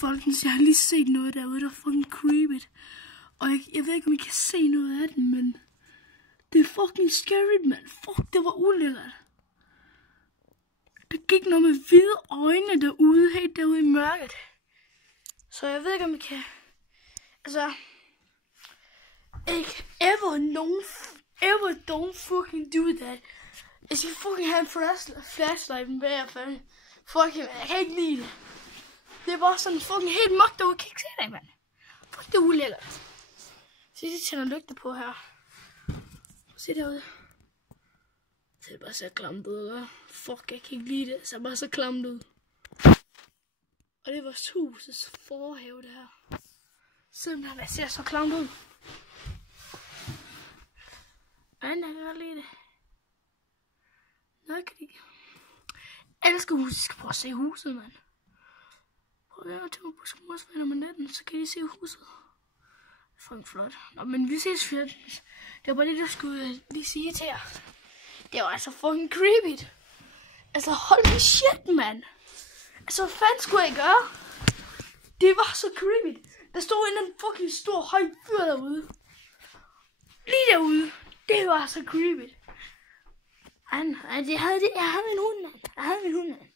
Folkens, jeg har lige set noget derude, der er fucking creepy. Og jeg ved ikke, om I kan se noget af den, men det er fucking scary, mand. Fuck, det var ulækkert. Der gik noget med hvide øjne derude, helt derude i mørket. Så jeg ved ikke, om I kan... Altså... Ikke ever don't fucking do that. Jeg skal fucking have en flashlight med jer, for fucking, jeg kan ikke lide det. Det er bare sådan fucking helt mørkt derude, jeg kan ikke se det, mand. Fuck, det er ulækkert. Se, de tænder lygter på her. Se derude. Det er bare så klamt ud, eller? Fuck, jeg kan ikke lide det. Det ser bare så klamt ud. Og det er vores husets forhave, det her. Simpelthen, det ser så klamt ud. Jeg kan godt lide det. Nå, jeg kan ikke. Jeg elsker huset. Jeg skal prøve at se huset, mand. Prøv at tage mig på smursvinder med netten, så kan I se huset. Det er fucking flot. Nå, men vi ses fjert. Det var bare det, jeg skulle lige sige til jer. Det var altså fucking creepy. Altså, holy shit, mand. Altså, hvad fanden skulle jeg gøre? Det var så creepy. Der stod en eller anden fucking stor høj fyr derude. Lige derude. Det var så creepy. Jeg havde min hund, mand.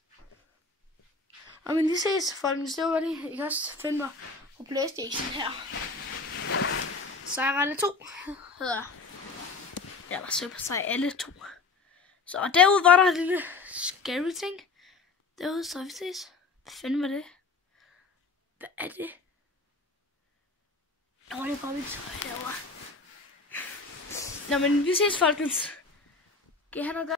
Og men vi ses, folkens. Det var det. I kan også finde mig på PlayStation her. Sejrelle 2 hedder. Eller Super Sej alle 2. Så og derude var der en lille scary ting. Derude, så vi ses. Hvad fanden var det? Hvad er det? Nå, det er bare mit tøj derovre. Nå, men vi ses, folkens. Kan I have noget godt?